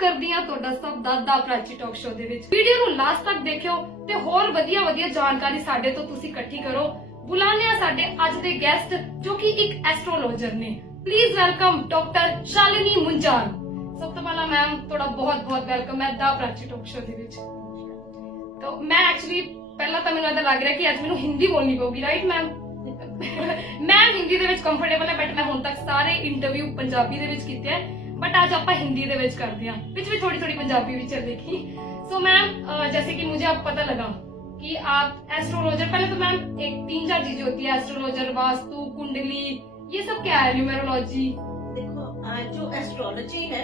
ਕਰਦੀ ਹਾਂ ਤੁਹਾਡਾ ਸਭ ਦਾ ਪ੍ਰਾਚੀ ਟਾਕ ਸ਼ੋ ਦੇ ਵਿੱਚ। ਵੀਡੀਓ ਨੂੰ ਲਾਸਟ ਤੱਕ ਦੇਖਿਓ ਤੇ ਹੋਰ ਵਧੀਆ ਜਾਣਕਾਰੀ ਸਾਡੇ ਤੋਂ ਤੁਸੀਂ ਇਕੱਠੀ ਕਰੋ। ਬੁਲਾਉਂਦੇ ਹਾਂ ਸਾਡੇ ਅੱਜ ਦੇ ਗੈਸਟ ਜੋ ਕਿ ਇੱਕ ਐਸਟ੍ਰੋਲੋਜਰ ਨੇ। Please welcome doctor Shalini Munjal. ਸਭ ਤੋਂ ਪਹਿਲਾਂ ਮੈਮ ਤੁਹਾਡਾ ਬਹੁਤ ਵੈਲਕਮ ਹੈ ਦਾ ਪ੍ਰਾਚੀ ਟਾਕ ਸ਼ੋ ਦੇ ਵਿੱਚ। ਤਾਂ ਮੈਂ ਐਕਚੁਅਲੀ ਪਹਿਲਾਂ ਤਾਂ ਮੈਨੂੰ ਲੱਗ ਰਿਹਾ ਕਿ ਅੱਜ ਮੈਨੂੰ ਹਿੰਦੀ ਬੋਲਣੀ ਪਊਗੀ, ਰਾਈਟ ਮੈਮ? ਮੈਂ ਹਿੰਦੀ ਦੇ ਵਿੱਚ ਕੰਫਰਟੇਬਲ ਹੈ, ਬਟ ਮੈਂ ਹੁਣ ਤੱਕ ਸਾਰੇ ਇੰਟਰਵਿਊ ਪੰਜਾਬੀ ਦੇ ਵਿੱਚ ਕੀਤੇ ਹੈ, बट आज आप हिंदी दे विच करते हैं, विच भी थोड़ी पंजाबी भी चलेगी। सो मैम जैसे कि मुझे अब पता लगा कि आप एस्ट्रोलॉजर, पहले तो मैम एक 3-4 चीजें होती है, एस्ट्रोलॉजर, वास्तु, कुंडली, ये सब क्या है? न्यूमेरोलॉजी। देखो जो एस्ट्रोलॉजी है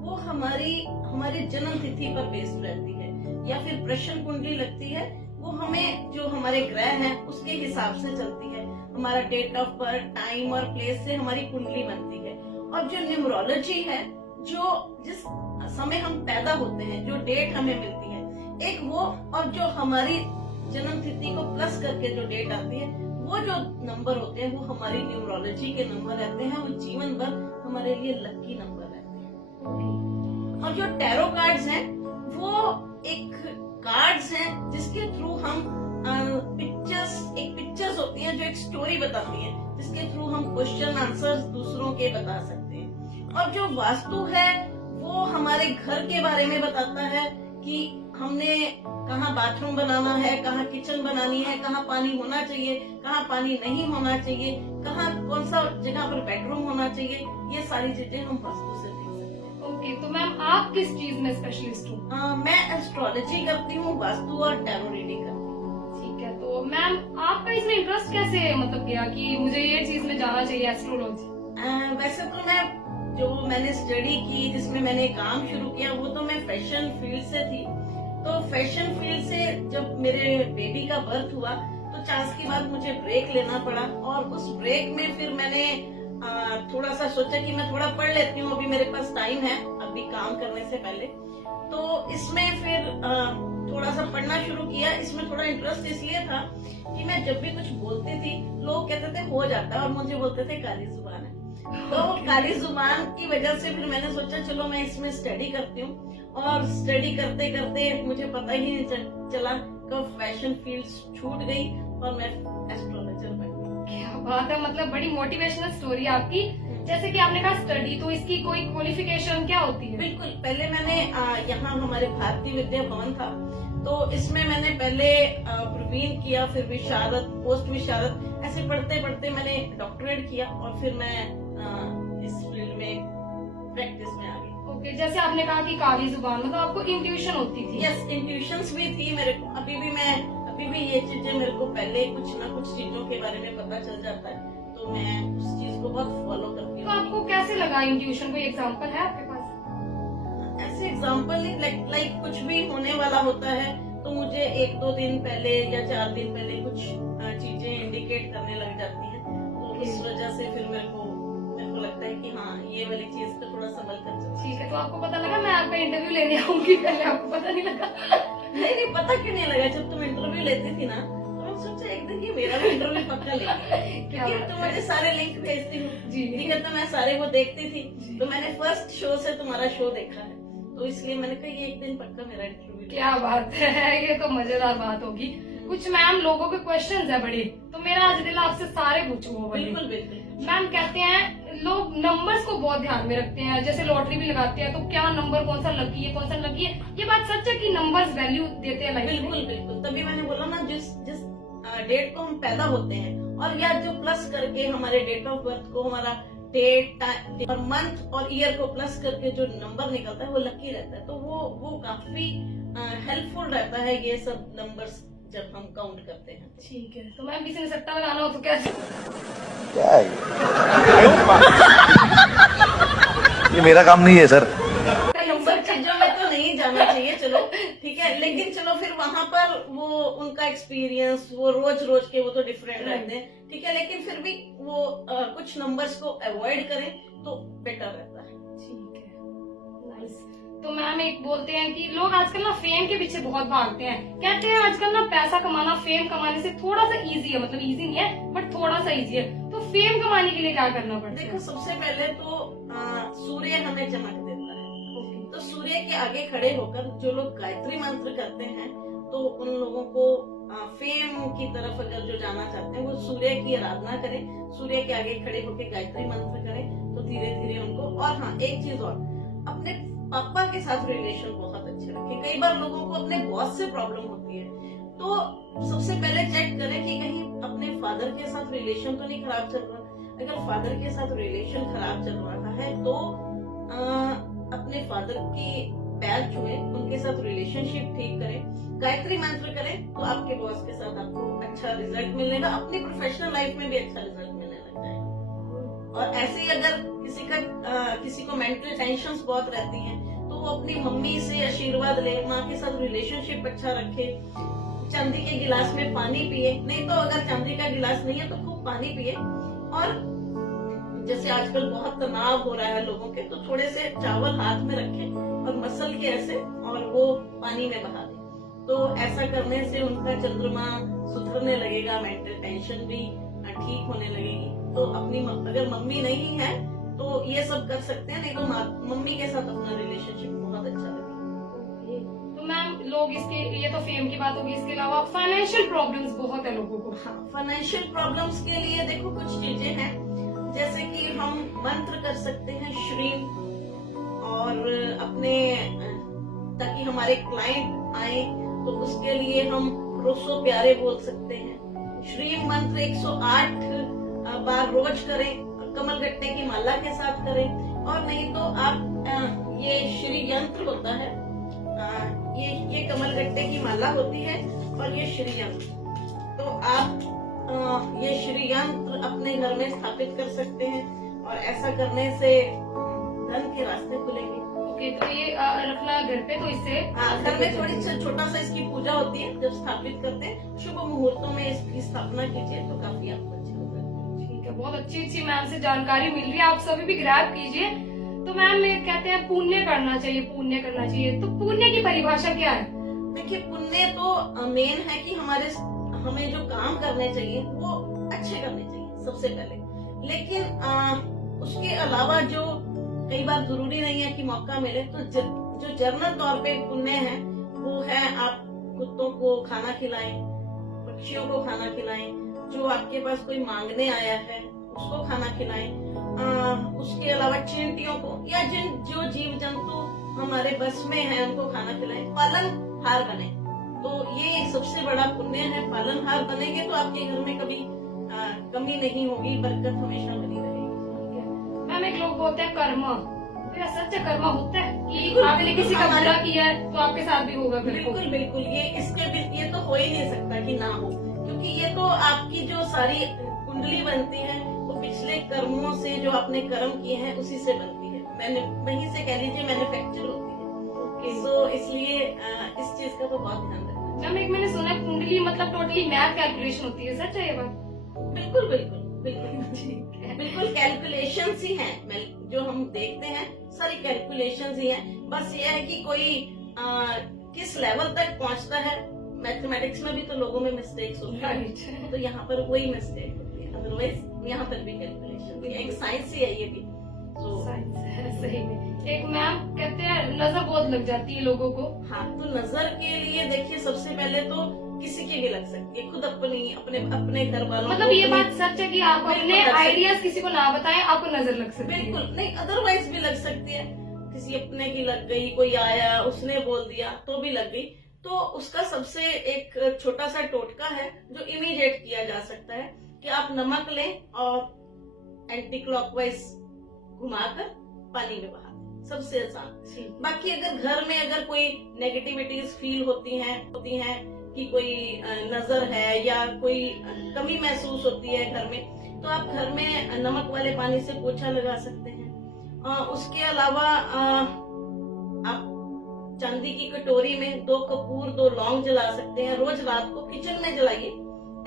वो हमारी जन्म तिथि पर बेस्ड रहती है, या फिर प्रश्न कुंडली लगती है, वो हमें जो हमारे ग्रह हैं उसके हिसाब से चलती है। हमारा डेट ऑफ बर्थ, टाइम और प्लेस से हमारी कुंडली बनती है। और जो न्यूमरोलॉजी है, जो जिस समय हम पैदा होते हैं, जो डेट हमें मिलती है, एक वो, और जो हमारी जन्म तिथि को प्लस करके जो डेट आती है, वो जो नंबर होते हैं वो हमारी न्यूमरोलॉजी के नंबर रहते हैं। वो जीवन भर हमारे लिए लकी नंबर रहते हैं। और जो टैरो कार्ड्स हैं वो एक कार्ड्स हैं जिसके थ्रू हम पिक्चर्स होती हैं जो एक स्टोरी बताती हैं, जिसके थ्रू हम क्वेश्चन आंसर्स दूसरों के बता सकते हैं। और जो वास्तु है वो हमारे घर के बारे में बताता है कि हमने कहाँ बाथरूम बनाना है, कहाँ किचन बनानी है, कहाँ पानी होना चाहिए, कहाँ पानी नहीं होना चाहिए, कहाँ कौन सा जगह पर बेडरूम होना चाहिए, ये सारी चीजें हम वास्तु से देख सकते हैं। ओके, तो मैम आप किस चीज में स्पेशलिस्ट हो? मैं एस्ट्रोलॉजी करती हूँ, वास्तु और टैरो रीडिंग करती हूँ। ठीक है, तो मैम आपका इसमें इंटरेस्ट कैसे गया कि मुझे ये चीज में जाना चाहिए, एस्ट्रोलॉजी? वैसे तो मैंने स्टडी की, जिसमें मैंने काम शुरू किया, वो तो मैं फैशन फील्ड से थी। तो फैशन फील्ड से जब मेरे बेबी का बर्थ हुआ तो चांस की बात मुझे ब्रेक लेना पड़ा, और उस ब्रेक में फिर मैंने थोड़ा सा सोचा कि मैं थोड़ा पढ़ लेती हूँ, अभी मेरे पास टाइम है अभी काम करने से पहले। तो इसमें फिर थोड़ा सा पढ़ना शुरू किया। इसमें थोड़ा इंटरेस्ट इसलिए था कि मैं जब भी कुछ बोलती थी लोग कहते थे हो जाता है, और मुझे बोलते थे काली जुबान है। तो काली जुबान की वजह से फिर मैंने सोचा चलो मैं इसमें स्टडी करती हूँ, और स्टडी करते करते मुझे पता ही नहीं चला कब फैशन फील्ड छूट गई और मैं एस्ट्रोलॉजर बन गई। क्या बात है, मतलब बड़ी मोटिवेशनल स्टोरी आपकी। जैसे कि आपने कहा स्टडी, तो इसकी कोई क्वालिफिकेशन क्या होती है? बिल्कुल, पहले मैंने यहाँ हमारे भारतीय विद्या भवन था, तो इसमें मैंने पहले प्रवीण किया, फिर विशारद, पोस्ट विशारद, ऐसे पढ़ते पढ़ते मैंने डॉक्टरेट किया, और फिर मैं इस फील्ड में प्रैक्टिस में आ गई। ओके, जैसे आपने कहा कि काली जुबान, मतलब आपको इंट्यूशन होती थी? यस, इंट्यूशंस भी थी मेरे को। अभी भी ये चीजें मेरे को पहले कुछ ना कुछ चीजों के बारे में पता चल जाता है, तो मैं उस चीज को बहुत फॉलो करती हूँ। तो आपको कैसे लगा इंट्यूशन? कोई एग्जांपल है आपके पास? ऐसे एग्जांपल नहीं, लाइक कुछ भी होने वाला होता है तो मुझे 1-2 दिन पहले या 4 दिन पहले कुछ चीजें इंडिकेट करने लग जाती हैं, तो उस वजह से फिर मेरे को लगता है कि हाँ ये वाली चीज को थोड़ा संभल कर चलो। ठीक है, तो आपको पता लगा मैं आपका इंटरव्यू लेने आऊंगी, पहले आपको पता नहीं लगा? नहीं, पता क्यों नहीं लगा? जब तुम इंटरव्यू लेती थी ना तो मैंने सोचा एक दिन की मेरा भी इंटरव्यू पक्का लेगी, क्योंकि तुम मुझे सारे लिंक भेजती हो। जी, ठीक है, तो मैं सारे वो देखती थी, तो मैंने फर्स्ट शो से तुम्हारा शो देखा है, तो इसलिए मैंने कहा ये एक दिन पक्का मेरा इंटरव्यू। क्या बात है, ये तो मजेदार बात होगी। कुछ मैम लोगों के क्वेश्चंस है बड़े, तो मेरा आज दिल आपसे सारे पूछूंगा। बिल्कुल बिल्कुल। मैम कहते हैं लोग नंबर्स को बहुत ध्यान में रखते हैं, जैसे लॉटरी भी लगाते हैं तो क्या नंबर कौन सा लकी है, कौन सा लकी है, ये बात सच है कि नंबर्स वैल्यू देते हैं लाइफ में? बिल्कुल बिल्कुल, तभी मैंने बोला ना, जिस डेट को हम पैदा होते हैं, और या जो प्लस करके हमारे डेट ऑफ बर्थ को, हमारा डेट और मंथ और ईयर को प्लस करके जो नंबर निकलता है वो लकी रहता है। तो वो काफी हेल्पफुल रहता है ये सब नंबर्स जब हम काउंट करते हैं। ठीक है, तो मैम किसी ने सट्टा लगाना हो तो कैसे? क्या है ये मेरा काम नहीं है सर। नंबर चीजों में तो नहीं जाना चाहिए, चलो ठीक है, लेकिन चलो फिर वहाँ पर वो उनका एक्सपीरियंस, वो रोज के वो तो डिफरेंट रहते हैं, ठीक है, लेकिन फिर भी वो कुछ नंबर्स को अवॉइड करें तो बेटर रहता है। ठीक है, नाइस। तो मैम एक बोलते हैं कि लोग आजकल ना फेम के पीछे बहुत भागते हैं, कहते हैं आजकल ना पैसा कमाना फेम कमाने से थोड़ा सा इजी है, मतलब इजी नहीं है बट थोड़ा सा इजी है। तो फेम कमाने के लिए क्या करना पड़ता है? देखो, सबसे पहले तो सूर्य हमें चमक देता है, तो सूर्य सूर्य के आगे खड़े होकर जो लोग गायत्री मंत्र करते हैं, तो उन लोगों को फेम की तरफ अगर जो जाना चाहते हैं वो सूर्य की आराधना करें, सूर्य के आगे खड़े होकर गायत्री मंत्र करें, तो धीरे धीरे उनको। और हाँ, एक चीज और, अपने पापा के साथ रिलेशन बहुत अच्छे रखें। कई बार लोगों को अपने बॉस से प्रॉब्लम होती है, तो सबसे पहले चेक करें कि कहीं अपने फादर के साथ रिलेशन तो नहीं खराब चल रहा। अगर फादर के साथ रिलेशन खराब चल रहा है तो अपने फादर की पैर छुए, उनके साथ रिलेशनशिप ठीक करें, गायत्री मंत्र करें, तो आपके बॉस के साथ आपको अच्छा रिजल्ट मिलेगा, अपनी प्रोफेशनल लाइफ में भी अच्छा रिजल्ट मिलने लग जाएगा। और ऐसे ही अगर किसी को मेंटल टेंशन्स बहुत रहती हैं, तो वो अपनी मम्मी से आशीर्वाद ले, माँ के साथ रिलेशनशिप अच्छा रखे, चांदी के गिलास में पानी पिए, नहीं तो अगर चांदी का गिलास नहीं है तो खूब पानी पिए। और जैसे आजकल बहुत तनाव हो रहा है लोगों के, तो थोड़े से चावल हाथ में रखें और मसल के ऐसे, और वो पानी में बहा दें। तो ऐसा करने से उनका चंद्रमा सुधरने लगेगा, मेंटल टेंशन भी ठीक होने लगेगी। तो अपनी अगर मम्मी नहीं है तो ये सब कर सकते हैं, नहीं तो मम्मी के साथ अपना रिलेशनशिप बहुत अच्छा लगेगा। तो मैम लोग इसके, ये तो फेम की बात होगी, इसके अलावा फाइनेंशियल प्रॉब्लम्स बहुत है लोगों को। हाँ, फाइनेंशियल प्रॉब्लम्स के लिए देखो कुछ चीजें हैं, जैसे कि हम मंत्र कर सकते हैं श्रीम, और अपने ताकि हमारे क्लाइंट आए तो उसके लिए हम 200 प्यारे बोल सकते हैं। श्रीम मंत्र 108 बार रोज करें, कमल गट्टे की माला के साथ करें। और नहीं तो आप ये श्री यंत्र होता है, ये कमल गट्टे की माला होती है और ये श्री यंत्र, तो आप ये श्री यंत्र अपने घर में स्थापित कर सकते हैं, और ऐसा करने से धन के रास्ते खुलेंगे। ओके, तो ये रखना घर पे, तो इससे घर में थोड़ी छोटा सा इसकी पूजा होती है, जब स्थापित करते हैं शुभ मुहूर्तों में इसकी स्थापना कीजिए तो काफी आपको अच्छा होगा। ठीक है, बहुत अच्छी मैम से जानकारी मिल रही है, आप सभी भी ग्रैब कीजिए। तो मैम ये कहते हैं पुण्य करना चाहिए, पुण्य करना चाहिए, तो पुण्य की परिभाषा क्या है? देखिए, पुण्य तो मेन है कि हमें जो काम करने चाहिए वो अच्छे करने चाहिए सबसे पहले, लेकिन उसके अलावा जो कई बार जरूरी नहीं है कि मौका मिले, तो जो जनरल तौर पे पुण्य है वो है आप कुत्तों को खाना खिलाएं, पक्षियों को खाना खिलाएं, जो आपके पास कोई मांगने आया है उसको खाना खिलाएं, उसके अलावा चींटियों को या जो जीव जंतु हमारे बस में है उनको खाना खिलाएं, पालनहार बने। तो ये सबसे बड़ा पुण्य है, पालनहार बनेंगे तो आपके घर में कभी कमी नहीं होगी, बरकत हमेशा बनी रहेगी। मैम एक लोग बोलते हैं कर्म, तो यह सच कर्म होता है कि आपने किसी का बुरा किया है तो आपके साथ भी होगा? बिल्कुल बिल्कुल, ये तो हो ही नहीं सकता कि ना हो, क्योंकि ये तो आपकी जो सारी कुंडली बनती है वो पिछले कर्मों से, जो आपने कर्म किए हैं उसी से बनती है, वहीं से कह लीजिए मैन्युफैक्चर होती है। तो इसलिए इस चीज का तो बहुत ध्यान रखना। मैम एक मैंने सुना कुंडली मतलब टोटली मैथ कैलकुलेशन होती है, सच है ये बात? बिल्कुल बिल्कुल बिल्कुल बिल्कुल कैलकुलेशंस ही हैं, जो हम देखते हैं सारी कैलकुलेशंस ही हैं। बस ये है कि कोई किस लेवल तक पहुंचता है। मैथमेटिक्स में भी तो लोगों में मिस्टेक्स होती है, तो यहाँ पर वही मिस्टेक होती है, अदरवाइज यहाँ पर भी कैलकुलेशन, एक साइंस ही है ये भी। तो साइंस है सही में। एक मैम कहते हैं नजर बहुत लग जाती है लोगों को। हाँ, तो नजर के लिए देखिए सबसे पहले तो किसी की भी लग सकती है, खुद अपने घर वालों, मतलब ये बात सच है कि आप अपने आइडियाज किसी को ना बताएं, आपको नजर लग सकती है? बिल्कुल नहीं, अदरवाइज भी लग सकती है, किसी अपने की लग गई, कोई आया उसने बोल दिया तो भी लग गई। तो उसका सबसे एक छोटा सा टोटका है जो इमीडिएट किया जा सकता है कि आप नमक लें और एंटी क्लॉकवाइज घुमाकर पानी में बहा दें, सबसे आसान। बाकी अगर घर में अगर कोई नेगेटिविटीज फील होती हैं कि कोई नजर है या कोई कमी महसूस होती है घर में, तो आप घर में नमक वाले पानी से पोछा लगा सकते हैं। उसके अलावा आप चांदी की कटोरी में 2 कपूर 2 लौंग जला सकते हैं, रोज रात को किचन में जलाइए।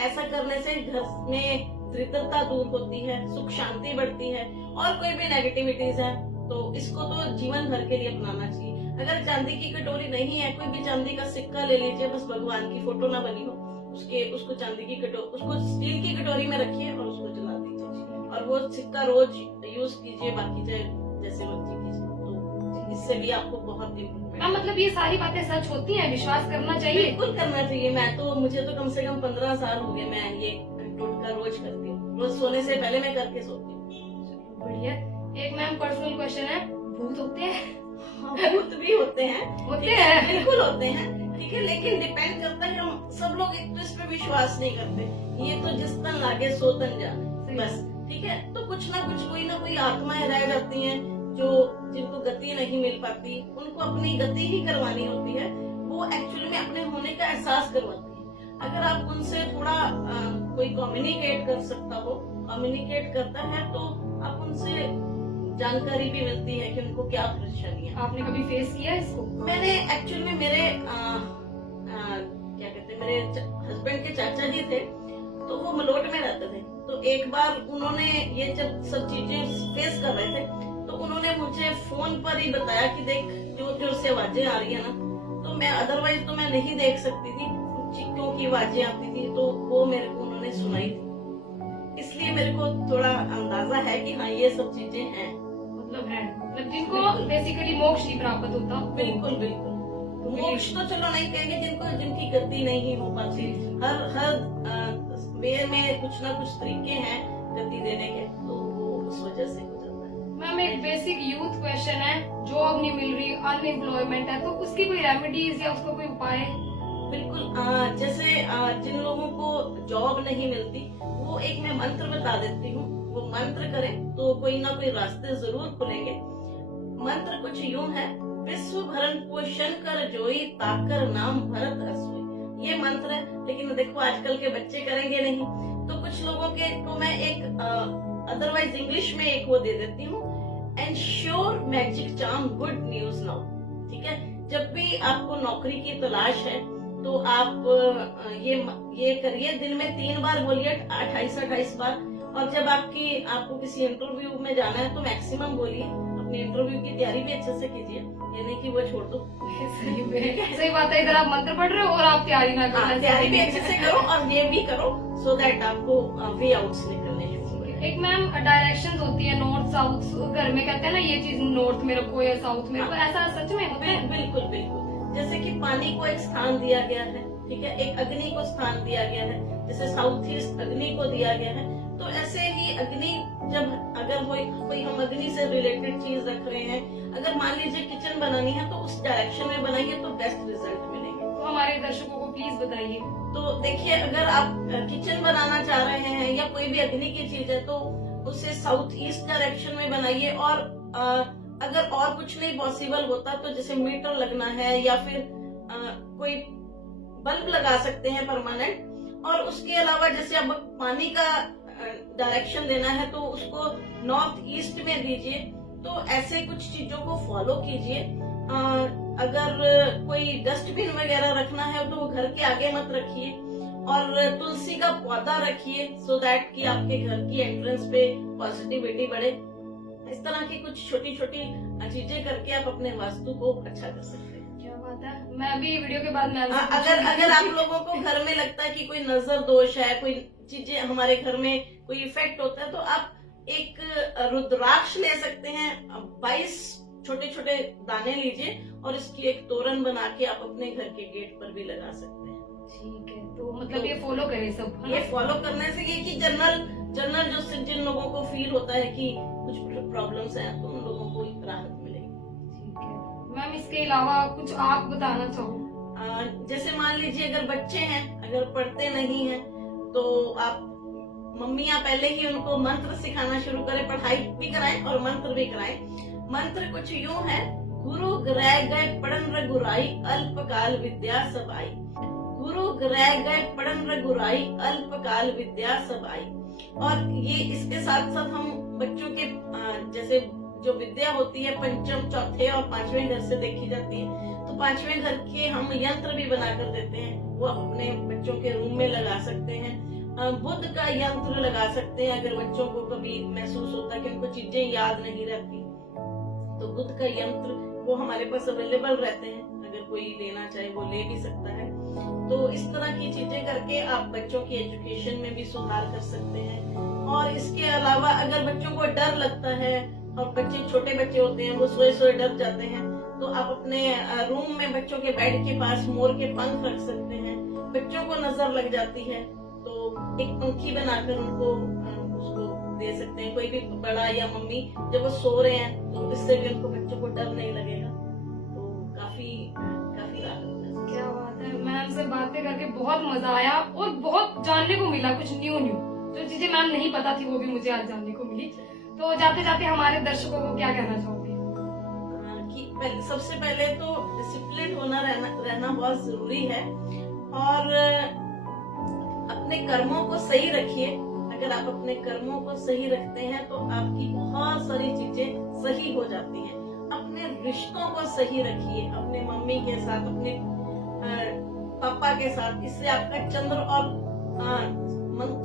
ऐसा करने से घर में दरिद्रता दूर होती है, सुख शांति बढ़ती है, और कोई भी नेगेटिविटीज है तो इसको तो जीवन भर के लिए अपनाना चाहिए। अगर चांदी की कटोरी नहीं है, कोई भी चांदी का सिक्का ले लीजिए, बस भगवान की फोटो ना बनी हो, उसको स्टील की कटोरी में रखिए और उसको जला दीजिए, और वो सिक्का रोज यूज कीजिए, बाकी जैसे मर्जी कीजिए। तो इससे भी आपको बहुत इम्प्रूवमेंट। मैम मतलब ये सारी बातें सच होती हैं, विश्वास करना चाहिए? बिल्कुल करना चाहिए। मुझे तो कम से कम 15 साल हो गए, मैं ये टोटका रोज करती हूँ। रोज सोने से पहले मैं करके सोती हूँ। बढ़िया। एक मैम पर्सनल क्वेश्चन है, भूत होते हैं? हाँ, भूत भी होते हैं। होते हैं? बिल्कुल होते हैं, ठीक है, लेकिन डिपेंड करता है। हम सब लोग एक तो इस पे विश्वास नहीं करते। ये तो जिस तन लागे सो तन जा, बस, ठीक है। तो कुछ ना कुछ, कोई ना कोई आत्माएं रह जाती हैं जो जिनको गति नहीं मिल पाती, उनको अपनी गति ही करवानी होती है। वो एक्चुअली में अपने होने का एहसास करवाती है। अगर आप उनसे थोड़ा कोई कम्युनिकेट कर सकता हो, कम्युनिकेट करता है, तो आप उनसे जानकारी भी मिलती है कि उनको क्या परेशानी है। आपने कभी फेस किया इसको? मैंने एक्चुअली में मेरे क्या कहते हैं, मेरे हस्बैंड के चाचा जी थे, तो वो मलोट में रहते थे। तो एक बार उन्होंने ये जब सब चीजें फेस कर रहे थे, तो उन्होंने मुझे फोन पर ही बताया कि देख, जोर जोर से आवाजें आ रही है ना, तो मैं अदरवाइज तो मैं नहीं देख सकती थी क्योंकि आवाजें आती थी, तो वो मेरे को उन्होंने सुनाई थी। इसलिए मेरे को थोड़ा अंदाजा है कि हाँ, ये सब चीजें हैं। मतलब जिनको बेसिकली मोक्ष नहीं प्राप्त होता। बिल्कुल बिल्कुल। मोक्ष तो चलो नहीं कहेंगे, जिनकी गति नहीं हो पाती। हर वे में कुछ ना कुछ तरीके हैं गति देने के, तो वो उस वजह से हो जाता है। मैम एक बेसिक यूथ क्वेश्चन है, जॉब नहीं मिल रही, अनएम्प्लॉयमेंट है, तो उसकी कोई रेमेडीज या उसका कोई उपाय? बिल्कुल। जैसे जिन लोगों को जॉब नहीं मिलती, वो एक मैं मंत्र बता देती हूँ। वो मंत्र करें तो कोई ना कोई रास्ते जरूर खुलेंगे। मंत्र कुछ यूं है, विश्व भरण पोषण कर जोई, ताकर नाम भरत रसोई। ये मंत्र है, लेकिन देखो आजकल के बच्चे करेंगे नहीं। तो कुछ लोगों के को मैं एक अदरवाइज इंग्लिश में एक वो दे देती हूँ, ensure magic charm good news now. ठीक है, जब भी आपको नौकरी की तलाश है, तो आप ये करिए, दिन में 3 बार बोलिए, 28 बार। और जब आपको किसी इंटरव्यू में जाना है, तो मैक्सिमम बोलिए। अपनी इंटरव्यू की तैयारी भी अच्छे से कीजिए, ये नहीं कि वो छोड़ दो। सही बात है, इधर आप मंत्र पढ़ रहे हो और आप तैयारी ना करो। तैयारी भी अच्छे से करो और ये भी करो, सो दैट आपको वे आउट्स निकलने शुरू। एक मैम डायरेक्शन होती है, नॉर्थ साउथ, घर में कहते हैं ना ये चीज नॉर्थ में रखो या साउथ में रखो, ऐसा सच में होता है? बिल्कुल बिल्कुल। जैसे कि पानी को एक स्थान दिया गया है, ठीक है, एक अग्नि को स्थान दिया गया है, जैसे साउथ ईस्ट अग्नि को दिया गया है। तो ऐसे ही अग्नि, जब अगर कोई हम अग्नि से रिलेटेड चीज रख रहे हैं, अगर मान लीजिए किचन बनानी है, तो उस डायरेक्शन में बनाइए तो बेस्ट रिजल्ट मिलेंगे। तो हमारे दर्शकों को प्लीज बताइए। तो देखिए, अगर आप किचन बनाना चाह रहे हैं या कोई भी अग्नि की चीज है, तो उसे साउथ ईस्ट डायरेक्शन में बनाइए। और अगर और कुछ नहीं पॉसिबल होता, तो जैसे मीटर लगना है या फिर कोई बल्ब लगा सकते हैं परमानेंट। और उसके अलावा जैसे अब पानी का डायरेक्शन देना है, तो उसको नॉर्थ ईस्ट में दीजिए। तो ऐसे कुछ चीजों को फॉलो कीजिए। अगर कोई डस्टबिन वगैरह रखना है, तो वो घर के आगे मत रखिए। और तुलसी का पौधा रखिए, सो दैट कि आपके घर की एंट्रेंस पे पॉजिटिविटी बढ़े। इस तरह की कुछ छोटी छोटी चीजें करके आप अपने वास्तु को अच्छा कर सकते हैं। क्या बात है, मैं अभी वीडियो के बाद में अगर आप लोगों को घर में लगता है कि कोई नजर दोष है, कोई चीजें हमारे घर में कोई इफेक्ट होता है, तो आप एक रुद्राक्ष ले सकते हैं। 22 छोटे छोटे दाने लीजिए और इसकी एक तोरण बना के आप अपने घर के गेट पर भी लगा सकते हैं। ठीक है, तो मतलब ये फॉलो करें सब? ये फॉलो करने से ये कि जनरल जो जिन लोगों को फील होता है कि कुछ प्रॉब्लम्स हैं, तो उन लोगों को राहत मिलेगी। ठीक है मैम, इसके अलावा कुछ आप बताना चाहो? जैसे मान लीजिए, अगर बच्चे हैं, अगर पढ़ते नहीं हैं, तो आप मम्मियाँ पहले ही उनको मंत्र सिखाना शुरू करें। पढ़ाई भी कराएं और मंत्र भी कराएं। मंत्र कुछ यूं है, गुरु ग्रह गए पढ़न रघुराई, अल्पकाल विद्या सब आई। गुरु ग्रह गए पढ़न रघुराई, अल्पकाल विद्या सब आई। और ये इसके साथ साथ हम बच्चों के जैसे जो विद्या होती है, पंचम, चौथे और 5वें घर से देखी जाती है। तो 5वें घर के हम यंत्र भी बना कर देते हैं, वो अपने बच्चों के रूम में लगा सकते हैं। बुद्ध का यंत्र लगा सकते हैं, अगर बच्चों को कभी महसूस होता है कि उनको चीजें याद नहीं रहती, तो बुद्ध का यंत्र वो हमारे पास अवेलेबल रहते हैं। अगर कोई लेना चाहे वो ले भी सकता है। तो इस तरह की चीजें करके आप बच्चों की एजुकेशन में भी सुधार कर सकते हैं। और इसके अलावा अगर बच्चों को डर लगता है और बच्चे छोटे बच्चे होते हैं, वो सोए सोए डर जाते हैं, तो आप अपने रूम में बच्चों के बेड के पास मोर के पंख रख सकते हैं। बच्चों को नजर लग जाती है तो एक पंखी बनाकर उनको उसको दे सकते हैं। कोई भी बड़ा या मम्मी जब वो सो रहे हैं तो इससे भी उनको बच्चों को डर नहीं लगेगा, तो काफी राहत है। क्या बात है, मैम से बातें करके बहुत मजा आया और बहुत जानने को मिला, कुछ न्यू जो चीजें मैम नहीं पता थी वो भी मुझे आज जानने को मिली। तो जाते जाते हमारे दर्शकों को क्या कहना चाहोगे? कि सबसे पहले तो डिसिप्लिन होना रहना बहुत जरूरी है, और अपने कर्मों को सही रखिए। अगर आप अपने कर्मों को सही रखते हैं तो आपकी बहुत सारी चीजें सही हो जाती हैं। अपने रिश्तों को सही रखिए, अपने मम्मी के साथ, अपने पापा के साथ, इससे आपका चंद्र और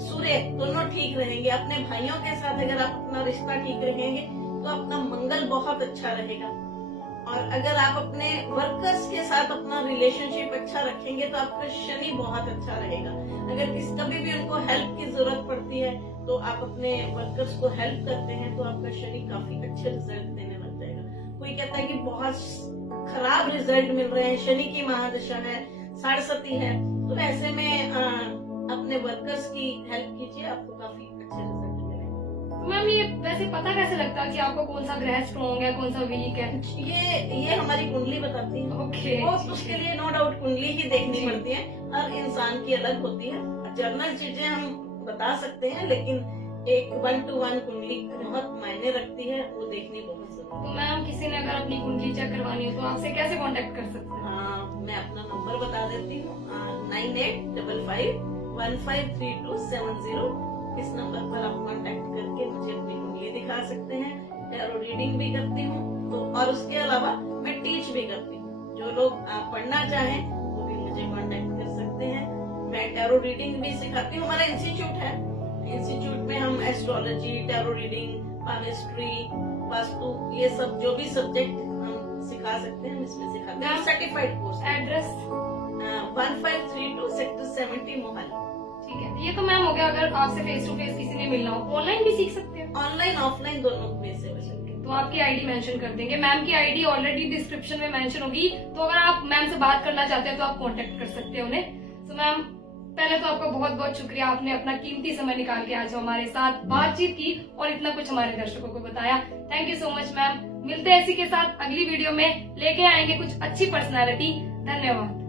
सूर्य दोनों ठीक रहेंगे। अपने भाइयों के साथ अगर आप अपना रिश्ता ठीक रखेंगे तो अपना मंगल बहुत अच्छा रहेगा। और अगर आप अपने वर्कर्स के साथ अपना रिलेशनशिप अच्छा रखेंगे तो आपका शनि बहुत अच्छा रहेगा। अगर कभी भी उनको हेल्प की जरूरत पड़ती है तो आप अपने वर्कर्स को हेल्प करते हैं तो आपका शनि काफी अच्छे रिजल्ट देने लग जाएगा। कोई कहता है कि बहुत खराब रिजल्ट मिल रहे हैं, शनि की महादशा है, साढ़सती है, तो ऐसे में अपने वर्कर्स की हेल्प कीजिए, आपको काफी अच्छे रिजल्ट मिलेंगे। मैम ये वैसे पता कैसे लगता है कि आपको कौन सा ग्रह स्ट्रॉन्ग है, कौन सा वीक है? ये हमारी कुंडली बताती है। ओके, उसके लिए नो डाउट कुंडली ही देखनी पड़ती है, हर इंसान की अलग होती है। जर्नल चीजें हम बता सकते हैं, लेकिन एक 1-to-1 कुंडली बहुत मायने रखती है, वो देखनी बहुत जरूरी है। तो मैम किसी ने अगर अपनी कुंडली चेक करवानी हो तो आपसे कैसे कांटेक्ट कर सकते हैं? मैं अपना नंबर बता देती हूँ, 9855153270। इस नंबर पर आप कांटेक्ट करके मुझे अपनी कुंडली दिखा सकते हैं। टैरो रीडिंग भी करती हूँ, तो और उसके अलावा मैं टीच भी करती हूँ। जो लोग पढ़ना चाहें वो भी मुझे कांटेक्ट कर सकते हैं। मैं टैरो रीडिंग भी सिखाती हूँ। हमारा इंस्टीट्यूट है, इंस्टीट्यूट में हम astrology, tarot reading, palmistry, vastu, ये सब जो भी सब्जेक्ट हम सिखा सकते हैं इसमें सिखाते हैं। Certified course. Address 1532 sector 70 Mohali. ठीक है, ये तो मैम हो गया अगर आपसे फेस टू फेस किसी ने मिलना हो। ऑनलाइन भी सीख सकते हैं? ऑनलाइन ऑफलाइन दोनों में से बचेंगे। तो आपकी आईडी मेंशन कर देंगे। मैम की आईडी ऑलरेडी डिस्क्रिप्शन में मेंशन होगी, तो अगर आप मैम से बात करना चाहते हैं तो आप कांटेक्ट कर सकते हैं उन्हें। तो मैम पहले तो आपका बहुत बहुत शुक्रिया, आपने अपना कीमती समय निकाल के आज हमारे साथ बातचीत की और इतना कुछ हमारे दर्शकों को बताया। Thank you so much ma'am. मिलते हैं इसी के साथ अगली वीडियो में, लेके आएंगे कुछ अच्छी पर्सनैलिटी। धन्यवाद।